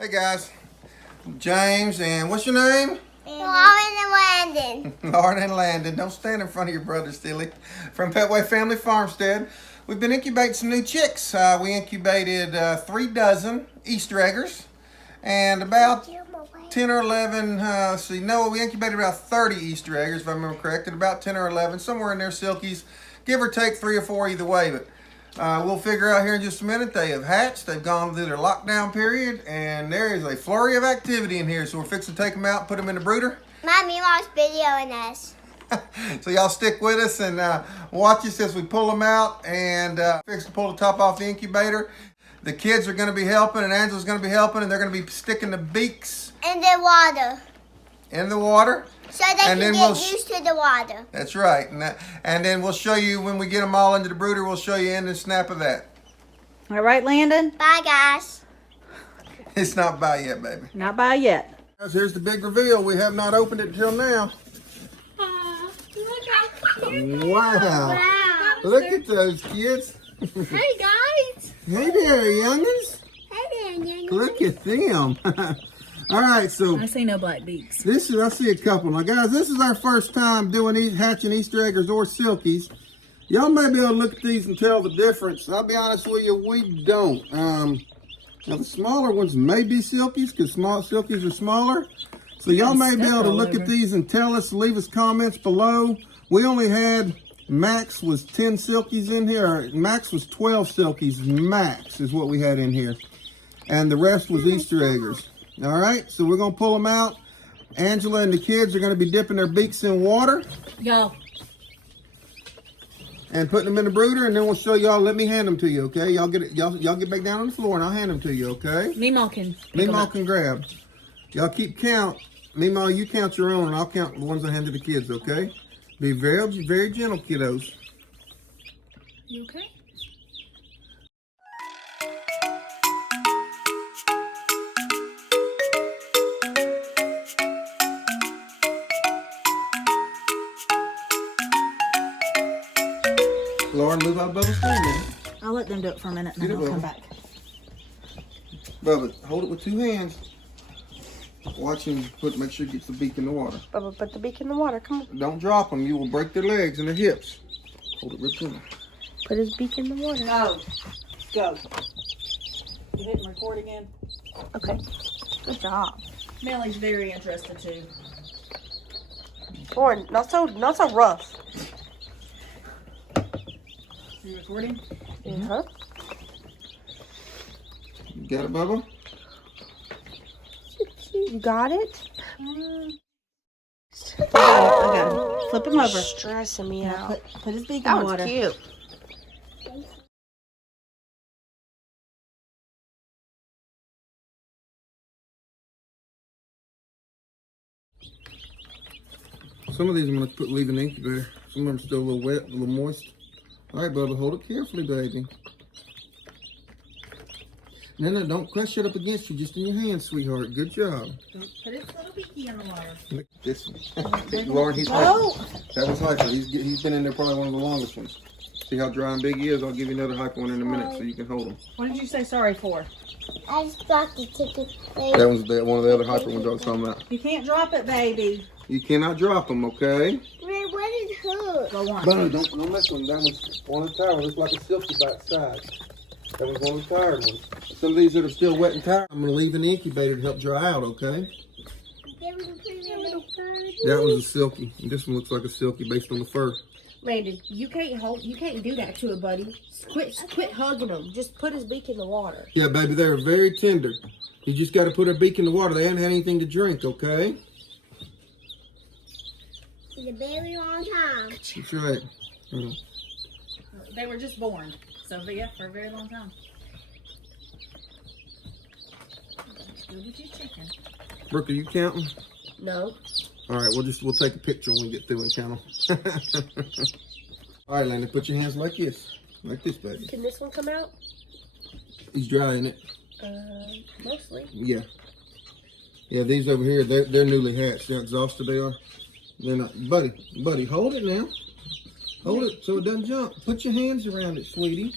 Hey guys, James, and what's your name? Lauren and Landon. Lauren and Landon. Don't stand in front of your brother, silly. From Petway Family Farmstead. We've been incubating some new chicks. We incubated 3 dozen Easter eggers and about 10 or 11, we incubated about 30 Easter eggers, if I remember correct, and about 10 or 11, somewhere in there, Silkies, give or take 3 or 4 either way, but we'll figure out here in just a minute. They have hatched, they've gone through their lockdown period, and there is a flurry of activity in here, so we're fixing to take them out and put them in the brooder. Mommy was videoing us. So y'all stick with us and watch us as we pull them out and fix to pull the top off the incubator. The kids are going to be helping, and Angela's going to be helping, and they're going to be sticking the beaks in the water. In the water. So they can get used to the water. That's right. And then we'll show you when we get them all into the brooder, we'll show you end and snap of that. All right, Landon? Bye, guys. It's not by yet, baby. Not by yet. Guys, here's the big reveal. We have not opened it until now. Wow. Look at those kids. Hey, guys. Hey there, youngins. Hey there, youngins. Look at them. All right, so I see no black beaks. I see a couple. Now, guys, this is our first time doing hatching Easter eggers or silkies. Y'all may be able to look at these and tell the difference. I'll be honest with you, we don't. Now, the smaller ones may be silkies because small silkies are smaller. So y'all may be able to look at these and tell us, leave us comments below. We only had, max was 10 silkies in here. Or max was 12 silkies, max is what we had in here. And the rest was Easter eggers. All right, so we're gonna pull them out. Angela and the kids are gonna be dipping their beaks in water. Go. And putting them in the brooder, and then we'll show y'all. Let me hand them to you, okay? Y'all get back down on the floor, and I'll hand them to you, okay? Meemaw can grab. Y'all keep count. Meemaw, you count your own, and I'll count the ones I hand to the kids, okay? Be very, very gentle, kiddos. You okay? Lauren, move out Bubba's screen, man. I'll let them do it for a minute and then I'll come back. Bubba, hold it with 2 hands. Watch him make sure he gets the beak in the water. Bubba, put the beak in the water. Come on. Don't drop them. You will break their legs and their hips. Hold it real gentle. Put his beak in the water. Go. You hitting record again? Okay. Good job. Millie's very interested too. Lauren, not so rough. You recording? Uh-huh. You got it, Bubba? You got it? Okay. Flip him over. Stressing me out. Put his beak in the water. That was cute. Some of these I'm going to leave in the incubator. Some of them are still a little wet, a little moist. All right, Bubba, hold it carefully, baby. No, don't crush it up against you, just in your hand, sweetheart. Good job. Put his little beaky in the water. Look at this one. Lauren, he's hyper. That was hyper. He's been in there probably one of the longest ones. See how dry and big he is? I'll give you another hyper one in a minute so you can hold him. What did you say sorry for? I just dropped the ticket. That was one of the other hyper ones I was talking about. You can't drop it, baby. You cannot drop them, okay? Wait, what is who? Go on. No, don't mess with them. That one's one of the tired ones. Looks like a silky by its side. That was one of the tired ones. Some of these that are still wet and tired, I'm going to leave in the incubator to help dry out, okay? That was a silky. And this one looks like a silky based on the fur. Landon, you can't do that to it, buddy. Quit hugging him. Just put his beak in the water. Yeah, baby, they're very tender. You just got to put their beak in the water. They haven't had anything to drink, okay? It's a very long time. That's right. They were just born. So, yeah, for a very long time. Go get your chicken. Brooke, are you counting? No. All right, we'll take a picture when we get through and count them. All right, Landon, put your hands like this. Like this, baby. Can this one come out? He's dry, isn't it? Mostly. Yeah. Yeah, these over here, they're newly hatched. See how exhausted they are? They're not. Buddy, hold it now. Hold it so it doesn't jump. Put your hands around it, sweetie.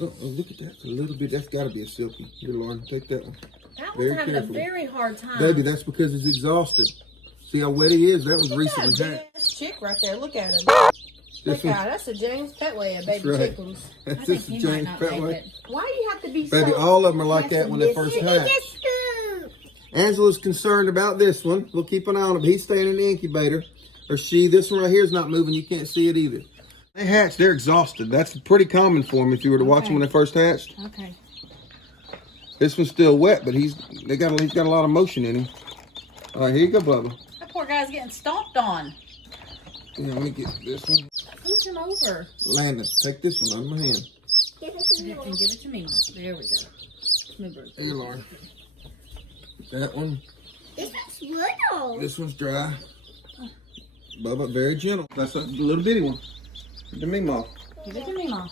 Oh, look at that. A little bit. That's got to be a silky. Here, Lauren, take that one. That one's having a very hard time. Baby, that's because it's exhausted. See how wet he is? That was recently hatched. That chick right there. Look at him. This Look one, out. That's a James Petway of baby right. chickens. I that's think just a you might James not make Petway. it. Why do you have to be Baby, so... all of them are like that when they first hatch. Angela's concerned about this one. We'll keep an eye on him. He's staying in the incubator. Or she. This one right here is not moving. You can't see it either. They hatch. They're exhausted. That's pretty common for them if you were to watch them when they first hatched. Okay. This one's still wet, but he's got a lot of motion in him. All right, here you go, Bubba. That poor guy's getting stomped on. Yeah, let me get this one. Move him over. Landon, take this one out of my hand. And give it to me. There we go. Move her. Here, Lauren. That one. This is little. This one's dry. Bubba, very gentle. That's a little bitty one. Give it to me, Mom. Give it to me, Mom.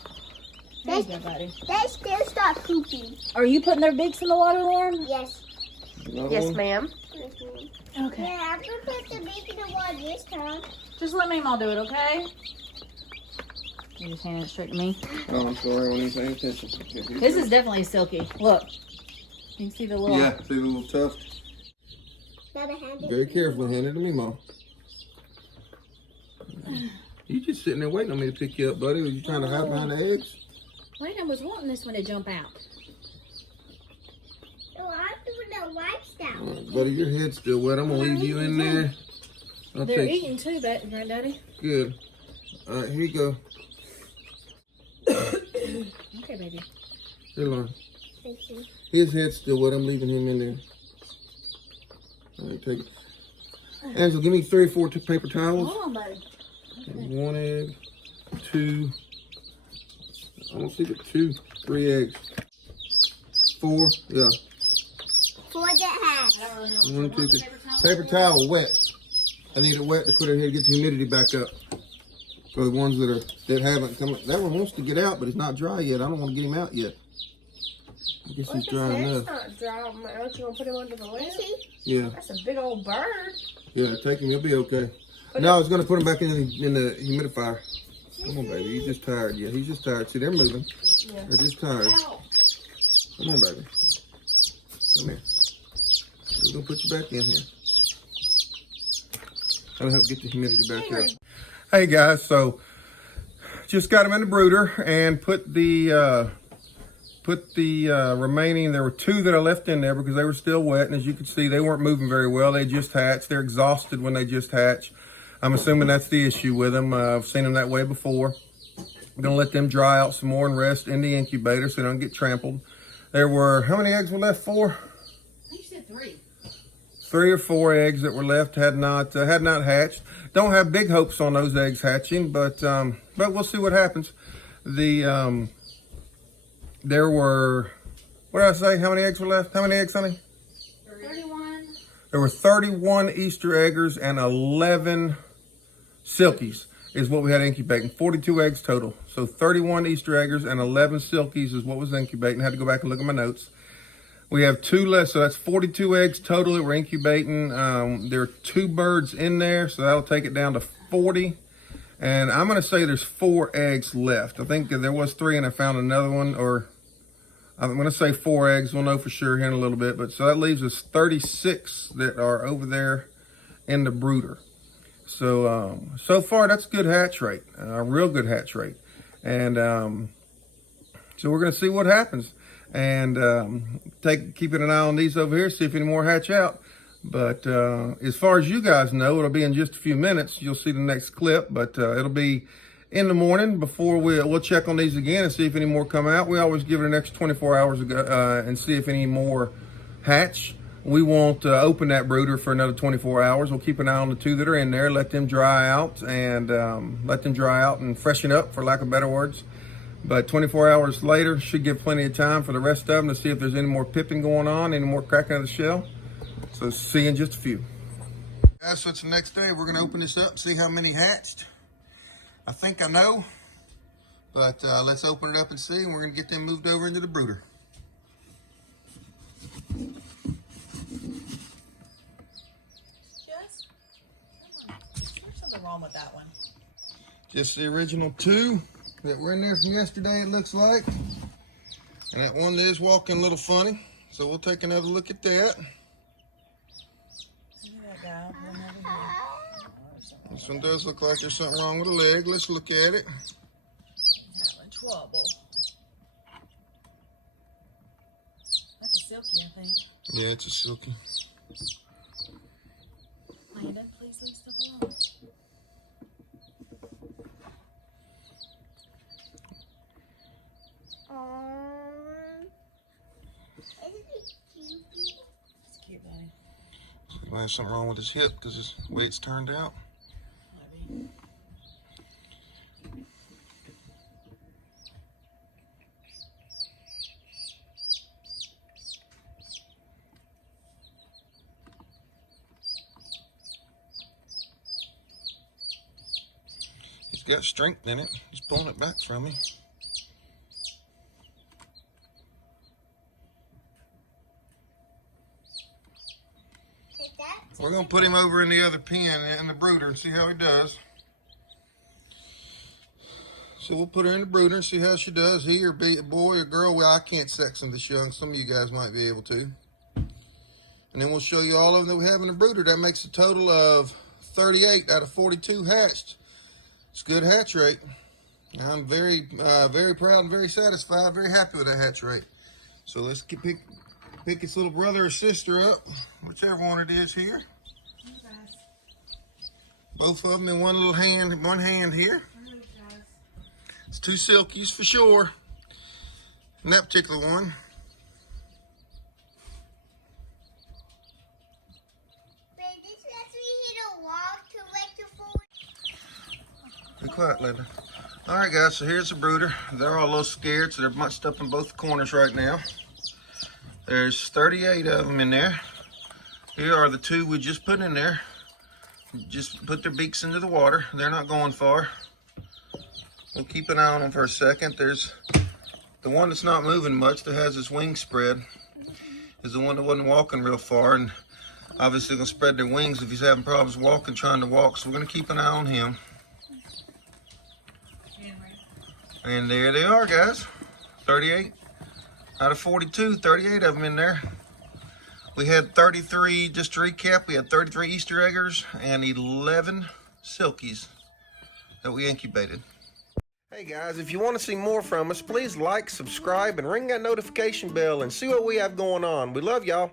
There you go, buddy. They still start pooping. Are you putting their beaks in the water, Lauren? Yes. Another Yes, one. ma'am. Okay. Yeah, I'm gonna put the beak in the water this time. Just let me do it, okay? You just hand it straight to me. Oh, I'm sorry. I wasn't paying attention. This is definitely silky. Look. You can see the little... Yeah, see the little tuft? Bubba, hand it Very to carefully. Hand it to me, Mom. You just sitting there waiting on me to pick you up, buddy. Are you trying to hide behind the eggs? Wait, I was wanting this one to jump out. Oh, I'm doing the wipes All down. right, buddy, your head's still wet. I'm going to leave you in there. I'll They're take eating too, Granddaddy. Good. All right, here you go. Okay, baby. Here, Lauren. Thank you. His head's still wet. I'm leaving him in there. All right, take it. Angela, give me 3 or 4 paper towels. Hold on, buddy. 1 egg, 2. I don't see the 2, 3 eggs. 4, yeah. For the hat. 1, 2, 3. Paper towel wet. I need it wet to put her here to get the humidity back up. For the ones that haven't come. That one wants to get out, but it's not dry yet. I don't want to get him out yet. I guess he's dry enough. Not dry. Aren't you gonna put him under the lamp? Yeah, That's a big old bird. yeah. Take him. He'll be okay. No, I was gonna put him back in the humidifier. Come on, baby. He's just tired. Yeah, he's just tired. See, they're moving. Yeah. They're just tired. Come on, baby. Come here. We're gonna put you back in here. That'll help get the humidity back up. Hey guys, so just got them in the brooder and put the remaining. There were 2 that I left in there because they were still wet, and as you can see, they weren't moving very well. They just hatched. They're exhausted when they just hatch. I'm assuming that's the issue with them. I've seen them that way before. I'm gonna let them dry out some more and rest in the incubator so they don't get trampled. There were, how many eggs were left? 4? I think you said 3. 3 or 4 eggs that were left had not hatched. Don't have big hopes on those eggs hatching, but we'll see what happens. There were, what did I say? How many eggs were left? How many eggs, honey? 31. There were 31 Easter eggers and 11 silkies is what we had incubating. 42 eggs total. So 31 Easter eggers and 11 silkies is what was incubating. I had to go back and look at my notes. We have 2 left, so that's 42 eggs total that we're incubating. There are 2 birds in there, so that'll take it down to 40. And I'm gonna say there's 4 eggs left. I think there was 3 and I found another one, or I'm gonna say 4 eggs. We'll know for sure here in a little bit. But so that leaves us 36 that are over there in the brooder. So, so far that's a good hatch rate, a real good hatch rate. And so we're gonna see what happens. And keeping an eye on these over here, see if any more hatch out. But as far as you guys know, it'll be in just a few minutes. You'll see the next clip, but it'll be in the morning before we'll check on these again and see if any more come out. We always give it an extra 24 hours ago and see if any more hatch. We won't open that brooder for another 24 hours. We'll keep an eye on the 2 that are in there, let them dry out and freshen up, for lack of better words. But 24 hours later should give plenty of time for the rest of them to see if there's any more pipping going on, any more cracking of the shell. So see you in just a few. Guys, so it's the next day. We're gonna open this up, see how many hatched. I think I know, but let's open it up and see, and we're gonna get them moved over into the brooder. Just, come on. There's something wrong with that one. Just the original 2 that were in there from yesterday, it looks like. And that one is walking a little funny, so we'll take another look at that. See that guy over here. This one does look like there's something wrong with the leg. Let's look at it. He's having trouble. That's a silky, I think. Yeah, it's a silky. Landon, please leave stuff alone. It's cute, buddy. There's something wrong with his hip because the way it's turned out. Maybe. He's got strength in it. He's pulling it back from me. We're going to put him over in the other pen in the brooder and see how he does. So we'll put her in the brooder and see how she does. He or be a boy or girl. Well, I can't sex them this young. Some of you guys might be able to. And then we'll show you all of them that we have in the brooder. That makes a total of 38 out of 42 hatched. It's a good hatch rate. I'm very proud and very satisfied, very happy with that hatch rate. So let's pick its little brother or sister up, whichever one it is here. Both of them in one little hand, one hand here. It's two silkies for sure. And that particular one. Be quiet, Linda. All right, guys, so here's the brooder. They're all a little scared, so they're bunched up in both corners right now. There's 38 of them in there. Here are the two we just put in there. Just put their beaks into the water. They're not going far. We'll keep an eye on them for a second. There's the one that's not moving much, that has his wings spread, is the one that wasn't walking real far, and obviously gonna spread their wings if he's having problems walking, trying to walk. So we're gonna keep an eye on him. And there they are, guys. 38 out of 42, 38 of them in there. We had 33, just to recap, we had 33 Easter eggers and 11 silkies that we incubated. Hey guys, if you want to see more from us, please like, subscribe, and ring that notification bell and see what we have going on. We love y'all.